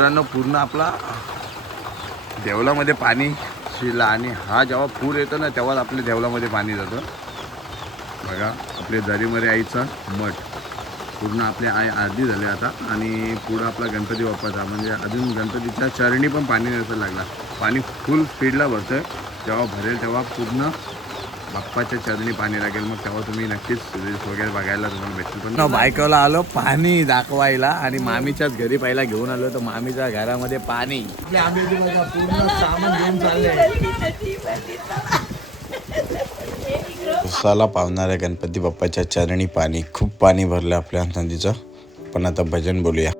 मित्रांनो पूर्ण आपला देवलामध्ये पाणी शिरला आणि हा जेव्हा पूर येतो ना तेव्हाच आपल्या देवलामध्ये पाणी जातं. बघा आपल्या दरीमध्ये आईचा मठ पूर्ण आपल्या आई आरती झाली आता आणि पुढं आपला गणपती बाप्पाचा म्हणजे अजून गणपतीच्या चरणी पण पाणी नसायला लागला. पाणी फुल स्पीडला भरतं आहे. जेव्हा भरेल तेव्हा पूर्ण बाप्पाच्या चरणी पाणी लागेल. मग तेव्हा तुम्ही नक्कीच रील्स वगैरे बघायला तुम्हाला भेटेल. पण बायकोला आलो पाणी दाखवायला आणि मामीच्याच घरी पहिला घेऊन आलो तर मामीच्या घरामध्ये पाणी पूर्ण सामान घेऊन चाललंय. उसाला पावणाऱ्या गणपती बाप्पाच्या चरणी पाणी खूप पाणी भरलं आपल्या नदीचं. पण आता भजन बोलूया.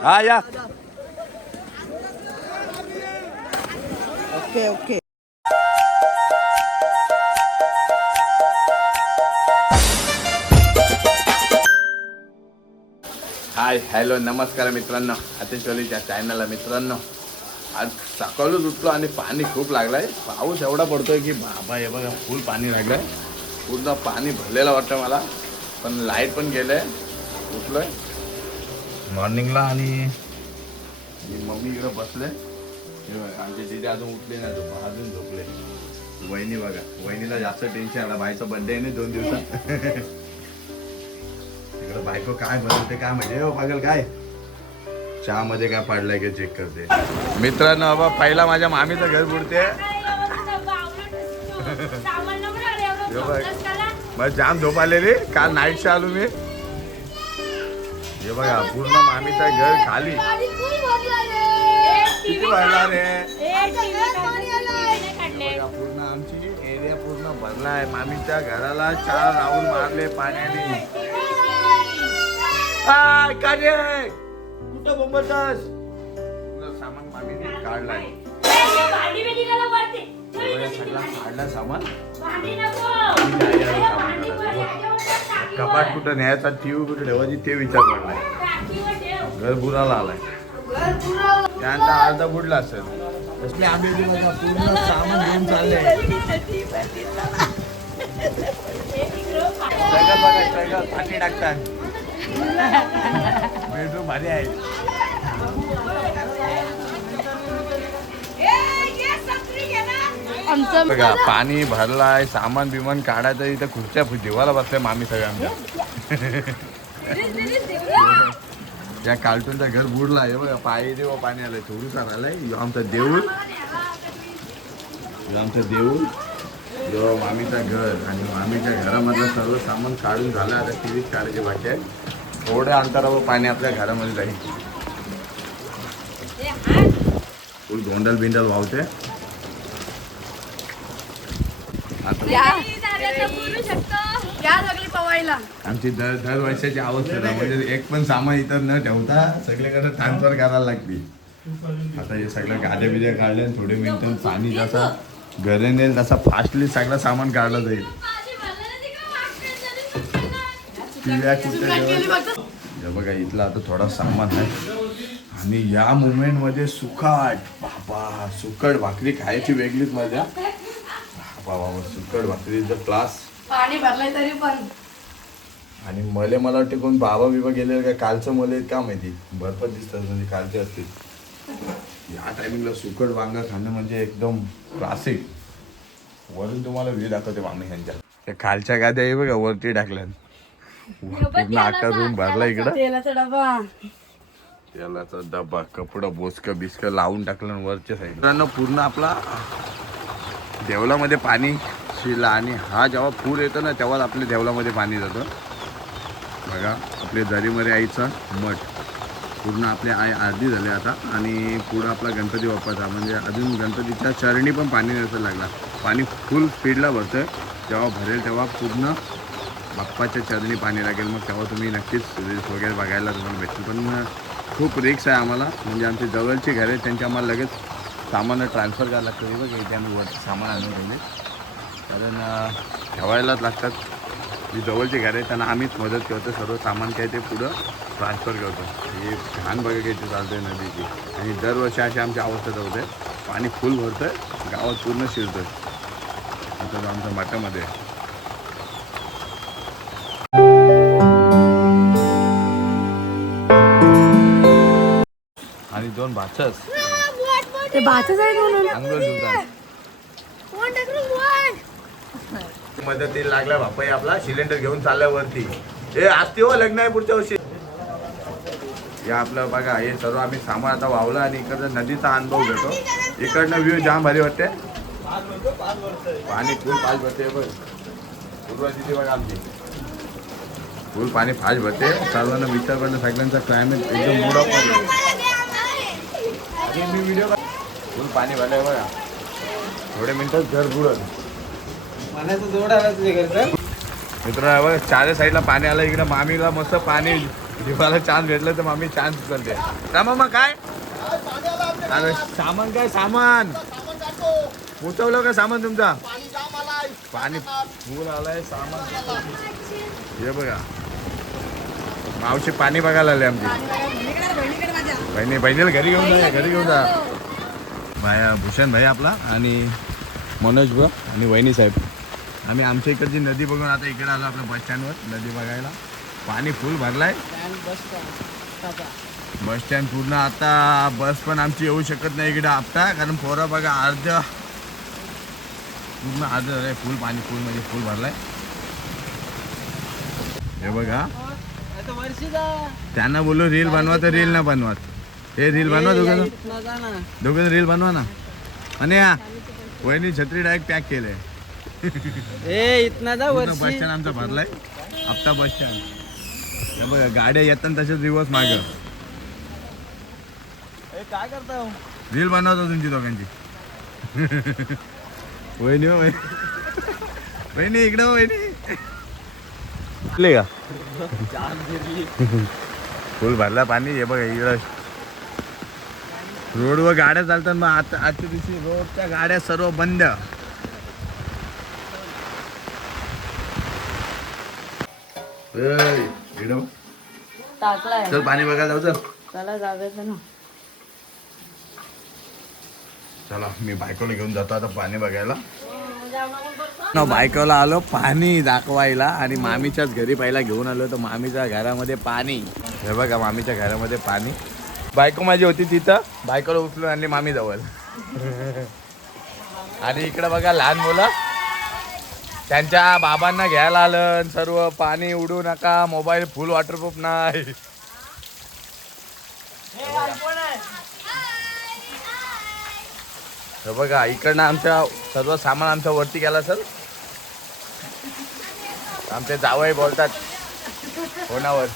हा या ओके. हाय हॅलो नमस्कार मित्रांनो, आतिशवालीच्या चॅनलला मित्रांनो. आज सकाळच उठलो आणि पाणी खूप लागलाय. पाऊस एवढा पडतोय की बाबा हे बघा फुल पाणी लागलंय. पूर्ण पाणी भरलेलं वाटतं मला. पण लाईट पण गेलंय. उठलोय मॉर्निंगला आणि मम्मी इकडे बसले. आमचे दिदी अजून उठले नाही, अजून झोपले. वहिनी बघा, वहिनीला जास्त टेन्शन आला. बाईचा बर्थडे आहे ना 2 दिवसात. तिकडे बायको काय बनवते काय म्हणजे बघेल काय चहा मध्ये काय पाडलंय की चेक करते. मित्रांनो बाबा पहिला माझ्या मामीचं घर बुडते. मग जाम झोप आलेली काल नाईट आलो मी. हे बघा पूर्ण मामीचं घर खाली. किती भरला रे. पूर्ण आमची एरिया पूर्ण भरलाय. मामीच्या घराला 4 राऊंड मारले पाण्याने. कुठं बोंबलतास. तुझं सामान मामीने काढलाय. सगळा काढला सामान. कपाट कुठं न्यायचा, टीव्ही कुठे ठेवायची ते विचार पडलाय. घर बुडाला आलाय. त्यानंतर अर्धा बुडला असेल. कसली आम्ही पूर्ण सामान घेऊन चाललंय. बघा पाणी टाकतात. बेडरूम भारी आहे. बघा पाणी भरलाय. सामान बिमान काढायचं. इथं खुर्च्या देवाला बसल्या मामी सगळ्या आमच्या. या कार्टूनचं घर बुडला आहे बघा. पायी देव पाणी आलंय. थोडूसा आलंय. आमचं देऊळ, आमचं देऊळ, जो मामीचं घर आणि मामीच्या घरामधलं सर्व सामान काढून झालं. आता टीव्हीच काढायचे बाकी आहे. थोड्या अंतरावर पाणी आपल्या घरामध्ये जाईल. फुल गोंडल बिंडल वाहते. आमची दर वर्षाची अवस्था म्हणजे एक पण सामान इतर न ठेवता सगळीकडे ट्रान्सफर करायला लागते. आता हे सगळं गाड्या बिड्या काढल्या. थोडे मिनिटं पाणी जसा घरी नेल तसा फास्टली सगळं सामान काढलं जाईल. बघा इथलं आता थोडा सामान आहे. आणि या मुवमेंटमध्ये सुकाट सुकट भाकरी खायची वेगळीच मजा. बाबा सुकट भाकरीचं क्लास. पाणी भरलंय तरी पण. आणि मला वाटते कोण बाबा बिबा गेले काय कालचं मले का माहिती भरपूर दिसतात म्हणजे कालचे असतील. या टायमिंगला सुकट वांगा खाणं म्हणजे एकदम क्लासिक. वरून तुम्हाला व्ह्यू दाखवते मामी ह्यांच्या त्या खालच्या गाद्या आहे बघा वरती टाकल्यात. पूर्ण आकार रूम भरला इकडं. तेलाचा डबा, तेलाचा डबा, कपडं बोचकं बिस्कं लावून टाकलं वरच्या साईड. पूर्ण आपला देवलामध्ये पाणी शिरला आणि हा जेव्हा पूर येतो ना तेव्हा आपल्या देवलामध्ये पाणी जातं. बघा आपल्या दरीमध्ये आईचा मठ पूर्ण आपल्या आई अर्धी झाले आता. आणि पुढं आपला गणपती बाप्पाचा म्हणजे अजून गणपतीच्या चरणी पण पाणी नसायला लागला. पाणी फुल स्पीडला भरतं. जेव्हा भरेल तेव्हा पूर्ण बाप्पाच्या चरणी पाणी लागेल. मग तेव्हा तुम्ही नक्कीच रील्स वगैरे बघायला तुम्हाला भेटेल. पण खूप रिक्स आहे आम्हाला म्हणजे आमचे जवळचे घर आहेत त्यांचे आम्हाला लगेच सामान ट्रान्सफर करायला लागतं. बघा इथे आम्ही वरती सामान आणून ठेवले कारण ठेवायलाच लागतात. जी जवळचे घर आहेत त्यांना आम्हीच मदत करतो. सर्व सामान काय ते पुढं ट्रान्सफर करतो. हे घाण बघा काही ते चालतं आहे नदीची. आणि दरवर्षी अशी आमची अवस्था होते. पाणी फुल भरतं आहे गावात पूर्ण शिरतं आहे. आता आमच्या मठामध्ये आणि दोन भाचस ते भाचच आहे म्हणून अंगोल जुळतात. मदतीला लागला बापाई आपला सिलेंडर घेऊन चालल्या वरती. हे असते हो लग्न आहे पुढच्या वर्षी. या आपलं बघा हे सर्व आम्ही सामान आता वावलं आणि इकडचा नदीचा अनुभव घेतो. इकडनं व्ह्यू जाम भारी वाटते. पाणी फुल फास्ट भरते बघ. पूर्व तिथे बघा आमची फुल पाणी फास्ट भरते. सर्वांना विचार करणं सगळ्यांचा क्लायमेट एकदम मूड ऑफ मी व्हिडिओ फुल पाणी भरलंय बघा. थोडे मिनिटात घर बुडत. मित्रांनो बघा चारही साईडला पाणी आलं. इकडे मामीला मस्त पाणी जीवाला चान्स भेटलं तर मामी चान्स उचलते. का मामा काय अरे सामान काय सामान पोचवलं का सामान तुमचा. पाणी फुल आलाय सामान. हे बघा मावशी पाणी बघायला आले आमची. बहिणीला घरी घेऊन जा घरी घेऊन जा. भाया भूषण भाई आपला आणि मनोज भाऊ आणि वहिनी साहेब आम्ही आमच्या इकडची नदी बघून आता इकडे आलो आपल्या बस स्टँडवर नदी बघायला. पाणी फुल भरलाय. बस स्टँड पूर्ण आता बस पण आमची येऊ शकत नाही इकडे आपटा कारण पोरं बघा अर्ध पूर्ण अर्ध झालंय. फुल पाणी फुल म्हणजे फुल भरलाय. हे बघा त्यांना बोलू रील बनवा तर रील ना बनवत. हे रील बनवा दोघं रील बनवा ना. आणि या वहिनी छत्री डायरेक्ट पॅक केलंय. बस स्टँड आमचा भरलाय हप्ता बस स्टँड. हे बघा गाड्या येतात तसेच दिवस माग. काय करता रील बनवतो तुमची दोघांची. वहिनी हो वहिनी इकडे वहिनी का फुल भरला पाणी. हे बघा इकडं रोडवर गाड्या चालतात. मग आता आजच्या दिवशी रोडच्या गाड्या सर्व बंद. टाकलाय. चल पाणी बघायला जाऊ. चला जाऊया ना. चला मी बायकोला घेऊन जातो आता पाणी बघायला. बायकोला आलो पाणी दाखवायला आणि मामीच्याच घरी पहिला घेऊन आलो तर मामीच्या घरामध्ये पाणी. हे बघा मामीच्या घरामध्ये पाणी. बायको माझी होती तिथं. बायकोला उचलून आणली मामी जवळ. आणि इकडे बघा लहान मुलं त्यांच्या बाबांना घ्यायला आलं. सर्व पाणी उडू नका मोबाईल फुल वॉटरप्रूफ नाही. हे बघा इकडनं आमच्या सर्व सामान आमच्या वरती गेला सर. आमचे जावई बोलतात फोनावर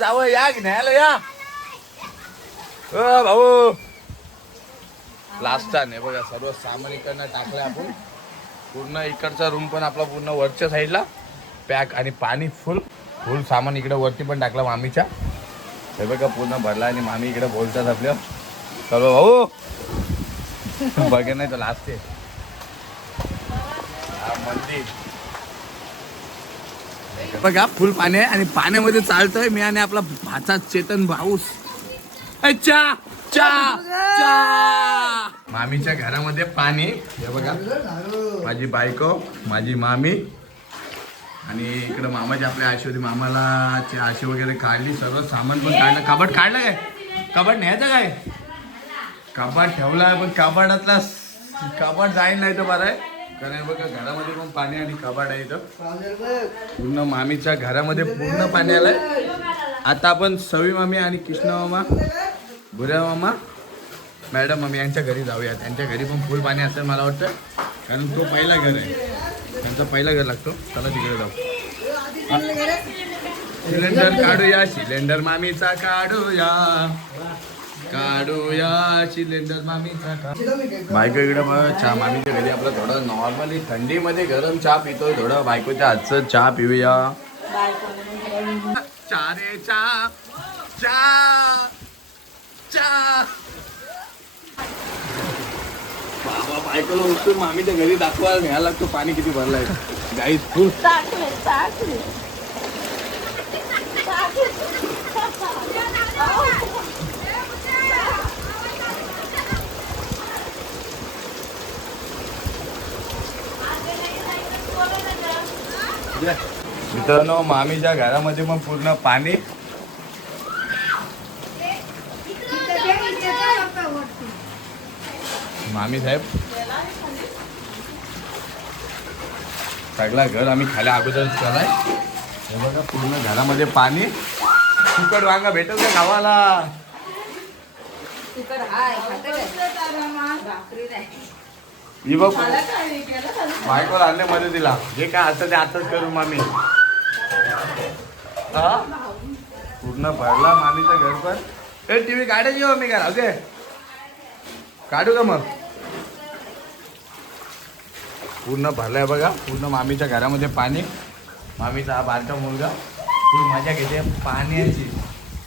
जावई या न्यायला या भाऊ. लास्ट आहे बघा सर्व सामान इकडनं टाकलं आपण. पूर्ण इकडचा रूम पण आपला पूर्ण वरच्या साईडला पॅक आणि पाणी फुल फुल सामान इकडे वरती पण टाकलं मामीच्या. हे बघा पूर्ण भरला आणि मामी इकडे बोलतात आपल्या सर्व भाऊ बघा नाही तर लास्ट आहे मंदिर. बघा फुल पाणी आहे आणि पाण्यामध्ये चालतोय मी आणि आपला भाचा चेतन भाऊस. चा चा चा मामीच्या घरामध्ये पाणी. हे बघा माझी बायको, माझी मामी आणि इकडं मामाची आपल्या आशी होती. मामाला आशी वगैरे काढली, सर्व सामान पण काढलं. कपाट काढलं काय? कपाट न्यायचं काय? कपाट ठेवला आहे पण कपाटातला कपाट जाईल नाही तर बरं आहे. कारण बघा घरामध्ये पण पाणी आणि कपाट आहे इथं. पूर्ण मामीच्या घरामध्ये पूर्ण पाणी आलंय. आता आपण सवी मामी आणि कृष्णा मामा, भुऱ्या मामा, मॅडम मामी यांच्या घरी जाऊया. त्यांच्या घरी पण फुल पाणी असेल मला वाटतं, कारण तो पहिला घर आहे, त्यांचा पहिला घर लागतो. चला तिकडे जाऊ. सिलेंडर काढूया, सिलेंडर मामीचा काढूया, काढूया सिलेंडर मामीचा. बायको इकडे बघ चहा मामीच्या घरी आपलं थोडं नॉर्मली थंडीमध्ये गरम चहा पितोय. थोडं बायकोच्या हातचं चहा पिऊया. चहा रे चहा, चहा चहा. बाबा बायकोला उठून मामीच्या घरी दाखवायला न्यायला लागतो. पाणी किती भरलाय गाईस फुल. मित्रांनो मामीच्या घरामध्ये पण पूर्ण पाणी. मामी साहेब सगळा घर आम्ही खाली अगोदरच केलाय. हे बघा पूर्ण घरामध्ये पाणी. तिखट वांगा भेटेल का खावाला? ही बघ बायकोला आणले मध्ये दिला. जे काय असतं ते आताच करू मामी. हा पूर्ण भरला मामीचं घर पण. ए टीव्ही काढायची हो मी करा ओके काढू का मग? पूर्ण भरलाय बघा पूर्ण मामीच्या घरामध्ये पाणी. मामीचा हा बारका मुलगा ती मजा घेते पाण्याची,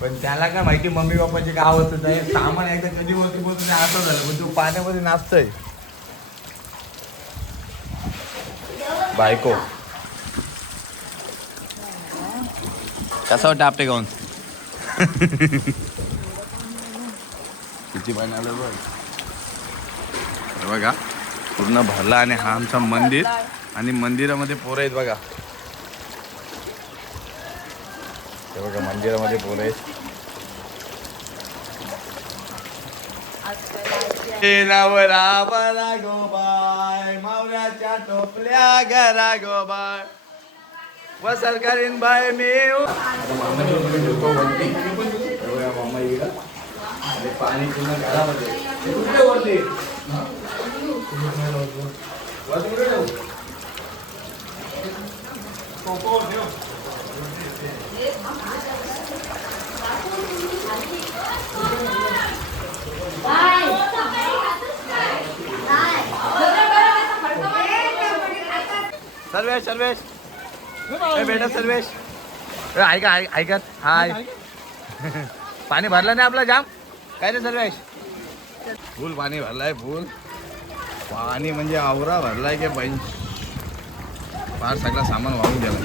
पण त्याला काय माहिती मम्मी पप्पाचे गाव होतं ते सामान एकदा कधी होती बोलतो नाही असं झालं, पण तू पाण्यामध्ये नाचतोय. बायको कसं वाटतं आपटे गाऊन? किती पाणी आलं बघ. बघा पूर्ण भरला. आणि हा आमचा मंदिर, आणि मंदिरामध्ये पोरं आहेत बघा. हे बघा मंदिरामध्ये पोरं आहेत. नवरा बरा गोबाय मावऱ्याच्या टोपल्या घरा गोबाय व सरकारीन बाय मी. मामा इकडं पाणी पूर्ण घरामध्ये. सर्वेश सर्वेश बेटा सर्वेश ऐका ऐकत हाय. पाणी भरलं नाही आपलं जाम काय रे सर्वेश? फुल पाणी भरलाय फुल पाणी म्हणजे आवरा भरलाय की बाई फार सगळं सामान वाहून गेलं.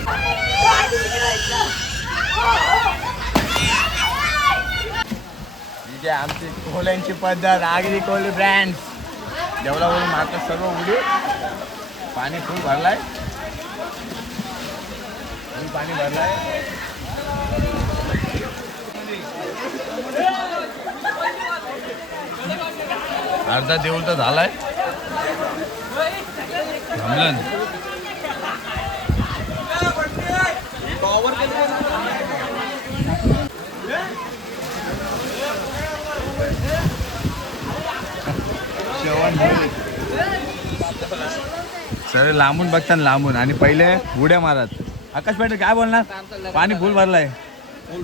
आमची कोल्यांची पद्धत आगरी कोली ब्रँड देवळावरून मारतात सर्व उडी. पाणी फुल भरलाय, फुल पाणी भरलाय. अर्धा देऊळ तर झालाय. थांबलं सर लांबून बघतात लांबून आणि पहिले उड्या मारत. आकाश पाटील काय बोलणार? पाणी फुल भरलाय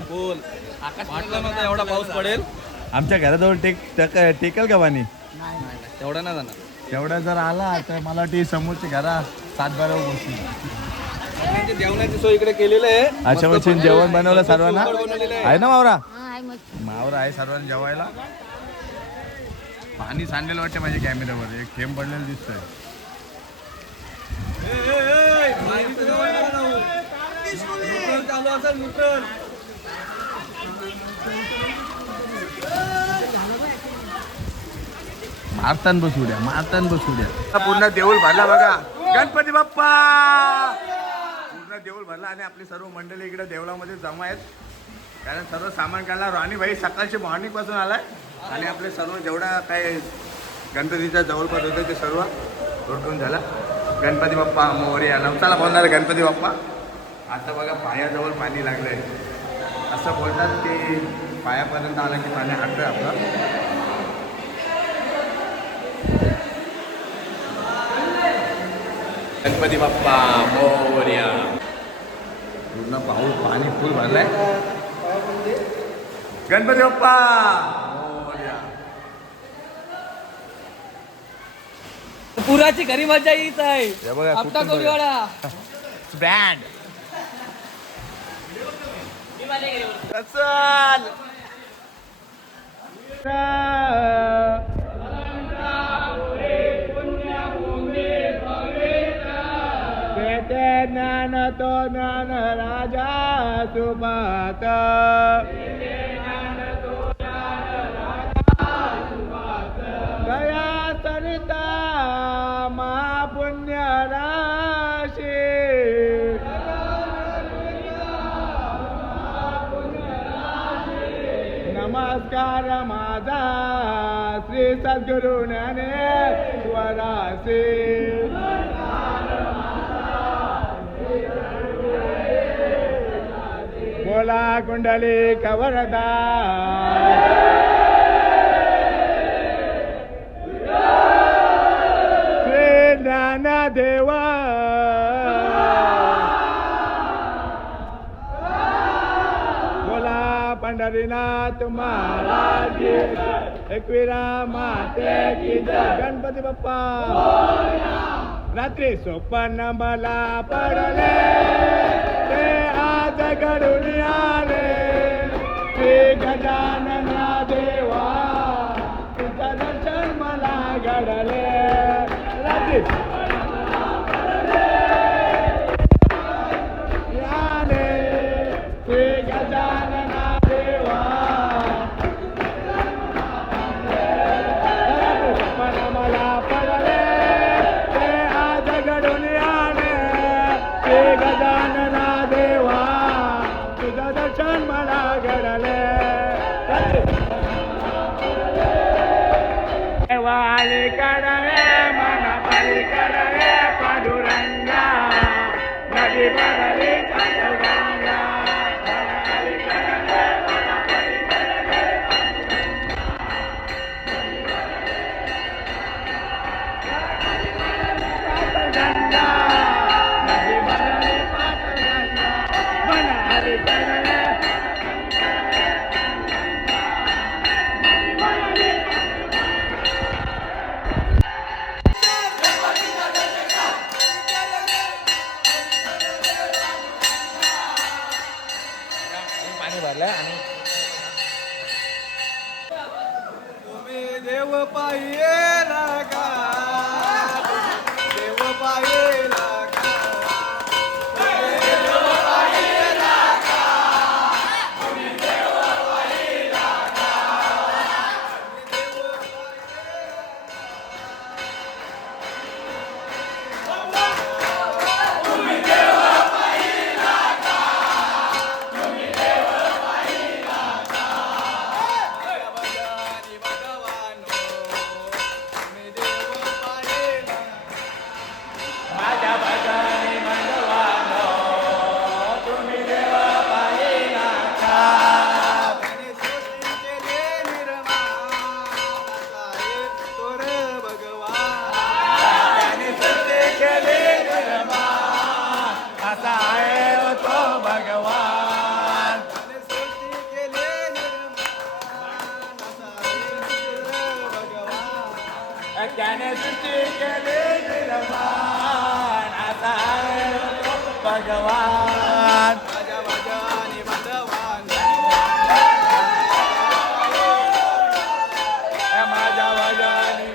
फुल. आकाश वाटलं एवढा पाऊस पडेल आमच्या घराजवळ टेकल का पाणी? तेवढा नाही जाणार. तेवढा जर आला तर मला वाटते समोरची घरा 7-12 गोष्टी. जेवणाची सोय इकडे केलेलं आहे. अशा वर्षी जेवण बनवलं सर्वांना आहे ना? मावरा आहे सर्वांना जेवायला. पाणी सांडलेलं वाटतं माझ्या कॅमेऱ्यावर. एक थेंब पडलेलं दिसतंय. मारतान बसू द्या. पूर्ण देऊळ भरला बघा. गणपती बाप्पा. पूर्ण देऊळ भरला आणि आपली सर्व मंडळी इकडे देवळामध्ये जमा आहेत. कारण सर्व सामान काढला. राणी भाई सकाळची मॉर्निंग पासून आलाय आणि आपले सर्व जेवढा काय गणपतीच्या जवळपास होते ते सर्व रोटून झाला. गणपती बाप्पा मोरया. नवसाला बोलणार गणपती बाप्पा. आता बघा पायाजवळ पाणी लागलंय. असं बोलतात की पायापर्यंत आलं की पाणी हटतंय आपलं. गणपती बाप्पा मोरया. पूर्ण पाऊस पाणी फुल भरलाय. गणपती बाप्पा मोरया. पुराची खरी मजा हीच आहे. हे बघा, आपटा कुठून कोळीवाडा ब्रँड. चल ज्ञान तो ज्ञान राजा सुपात. दया सरिता महापुण्य राशी. नमस्कार माझा श्री सद्गुरु ज्ञानेश्वरासी. बोला कुंडली कवरदा. श्री ज्ञानदेव. बोला पंढरीनाथ महाराज की जय. एकविरा माते की जय. गणपती बाप्पा. रात्री स्वप्न मला पडले ते आज घडून आले. श्री गजानना देवा तुझं दर्शन मला घडले. रात्री आले श्री गजानना देवा. स्वप्न मला पडले ते आज घडून आले. श्री गजानना देवा तुझं दर्शन मला घडले. देवाली कडे मन पलीकडे पांडुरंगा. नदी पडली पांडुरंगा. पाणी भरलं आणि देव पाहिला का. देव पाहिला का. त्याने सृष्टी केली निर्माण. असा आहे तो भगवान. माझ्या भजनी भगवान. माझ्या भजनी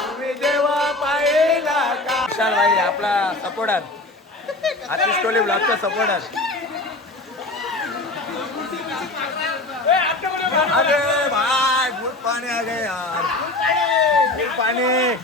तुम्ही देवा पाहिला का. विशाल भाई आपला सपोर्टर. आतिश कोहली ब्लॉगचा सपोर्टर. अरे भाई पाणी आ गए यार, पाणी.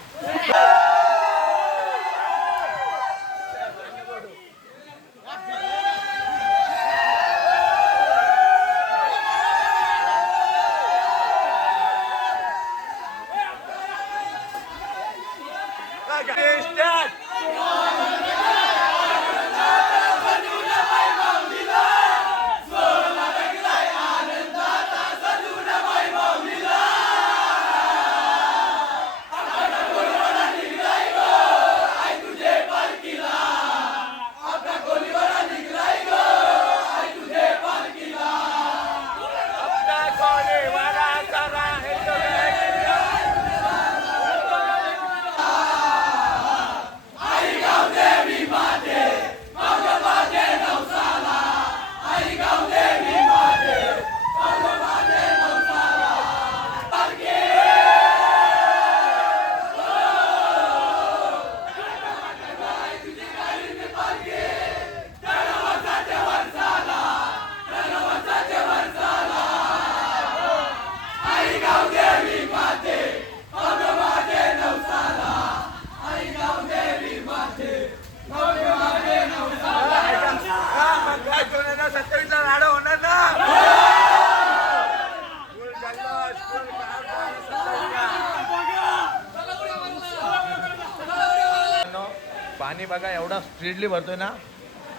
पाणी बघा एवढा स्पीडली भरतोय ना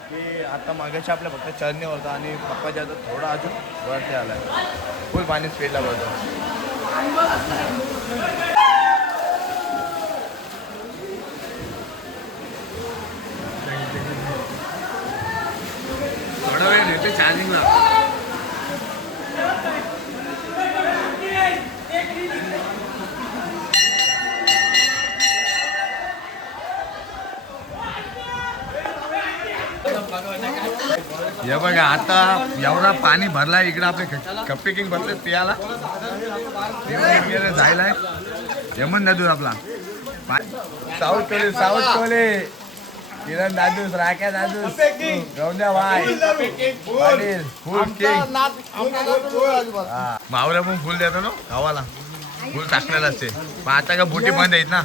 की आता मागाशी आपल्या फक्त चरणी होता आणि पप्पाच्या आता थोडा अजून वरती आलाय. फुल पाणी स्पीडला भरतो. थोडा वेळ नेते चार्जिंगला. हे बघा आता एवढा पाणी भरलाय इकडे आपले कप्पे किंग भरले पियाला जायलाय. यमन दादू आपला साऊथ कोले किरण दादूस राख्या दादूस गौंद्या वाय पाटील फुल किंग. मावऱ्या पण फुल देतो ना गावाला, फुल टाकलेला असते. पण आता का बोटी बंद आहेत ना.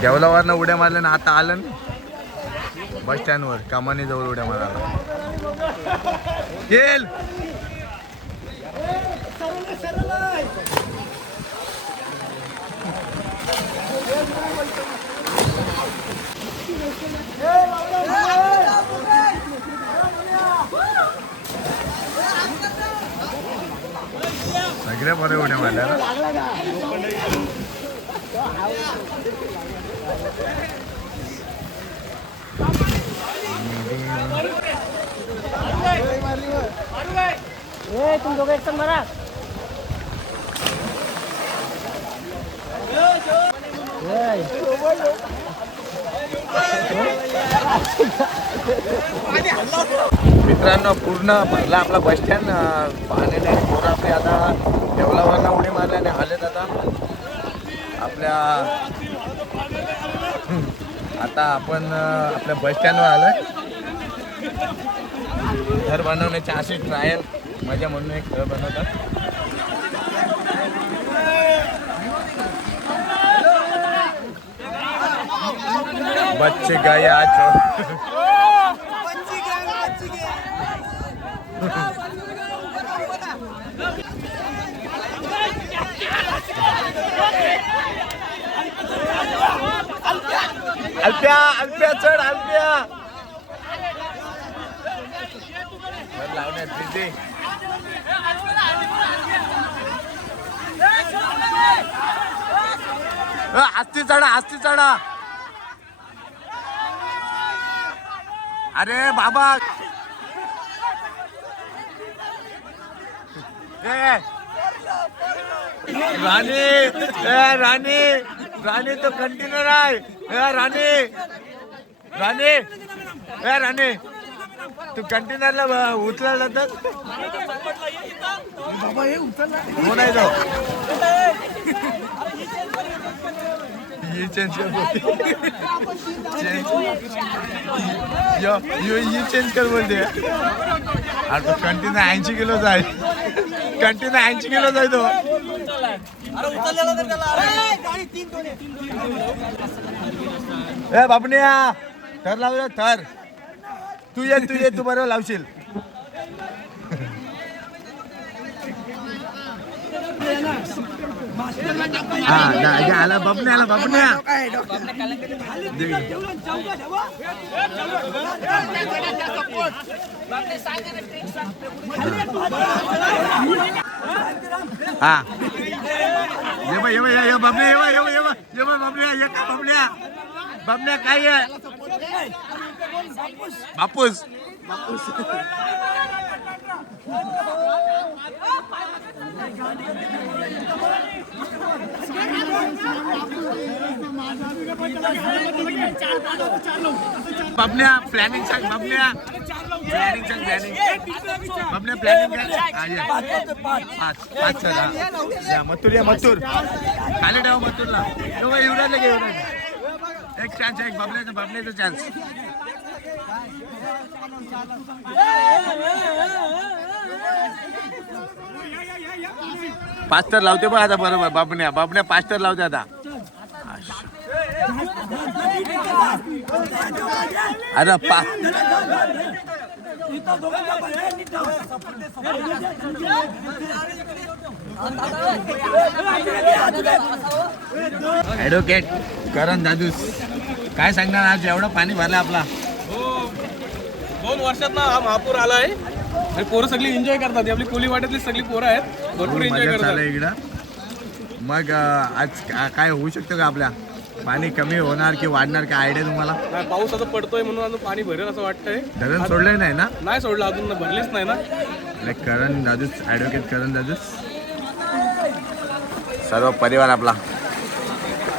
देवलावरनं उड्या मारल्या ना आता आलं ना बस स्टँडवर कमानी जवळ उड्या मारायला. येल सगळ्या बरे उड्या मारल्या. तुम दोघं एक मारा. मित्रांनो पूर्ण भरला आपला बस स्टँड पाण्याने. पोरं आपले आता देवलावरनं उडी मारल्याने आलेत. आता आपण आपल्या बस स्टँडवर आलोय. घर बनवण्याची अशी ट्रायल मजा म्हणून एक घर बनवतात. बच्चे गाय आज अल्प्या चढ अल्प्या लावण्यात बिझी. हस्ती चढा. अरे बाबा राणी तो कंटिन्यू आहे. राणी तू कंटेनरला उचलायला तर कोण आहे तो? ये चेंज कर ये चेंज कर बोलते. आता कंटेनर 80 किलोचा आहे. कंटिन्यू 80 किलो जायतो. ए बापण्या थर लावूया थर. तू ये तू बरोबर लावशील. आला बापण्या. हा ये बापण्या काय आहे बापूस. बापण्या प्लॅनिंग सांग. बापण्या प्लॅनिंग सांग. बापण्या प्लॅनिंग काय. मथुर खाली ठेवा मथुरला. युवराजला घे. एक चान्स एक बापण्याचा चान्स. पास्टर लावते बघ आता बरोबर. बापण्या पास्टर लावते आता. अरे ॲडव्होकेट करण दादूस काय सांगणार आज एवढं पाणी भरलं आपला. 2 वर्षात ना हा महापूर आलाय आणि पोरं सगळी एन्जॉय करतात. आपली कोली वाड्यातली सगळी पोरं आहेत भरपूर एन्जॉय करतात इकडं. मग आज काय होऊ शकतं का आपल्या पाणी कमी होणार की वाढणार काय आयडिया तुम्हाला. पाऊस आता पडतोय म्हणून अजून पाणी भरेल असं वाटतंय. धरण सोडलंय नाही ना. नाही सोडलं अजून भरलेच नाही ना. करण दादूस ॲडव्होकेट करण दादूस सर्व परिवार आपला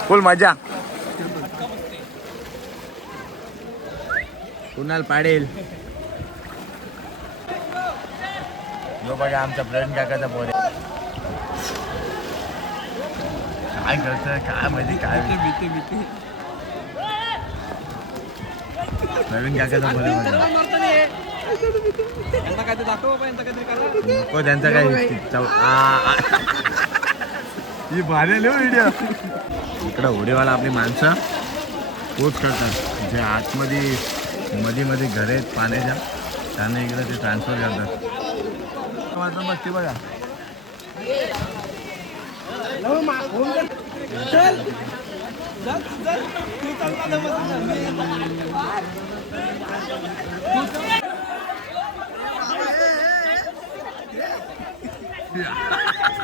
फुल मजा. कुणाल पाडेल जो बघा आमचा प्रवीण काकाचा पोरे काय करतोय काय माहिती काय भीती. प्रवीण काकाचा पोरे नको त्यांचा काय ही भारी आली व्हिडिओ. इकडं होडीवाला आपली माणसं पोच करतात. जे आतमध्ये मध्ये घर आहेत पाण्याच्या त्यांना इकडे ते ट्रान्सफर करतात. मस्ती बघा.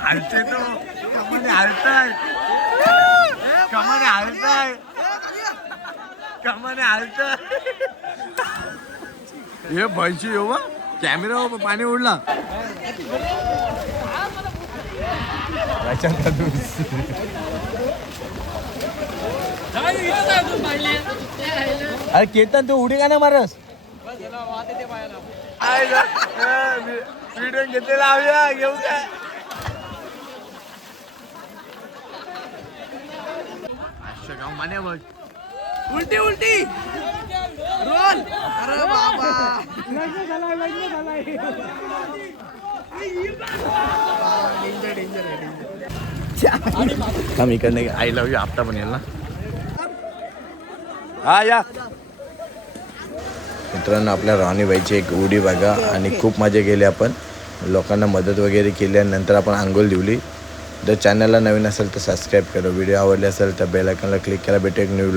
हलते तो कमाने हलताय. हे भैशी येऊ कॅमेरा पाणी उडला. अरे केतन तू उडी का नाही मारस. व्हिडिओ घेतलेला आऊया घेऊ काय. गाव माने बघ उलटी रोल. अरे बाबा हम इकडनं आय लव्ह यू आपटा पण येईल ना. हा या मित्रांनो आपल्या राणीबाईची एक उडी बघा आणि खूप मजा केली आपण. लोकांना मदत वगैरे केली आणि नंतर आपण आंघोळ दिवली. जर चॅनलला नवीन असेल तर सबस्क्राईब करा. व्हिडिओ आवडले असेल तर बेल आयकॉनला क्लिक करा. भेटू एक न्यू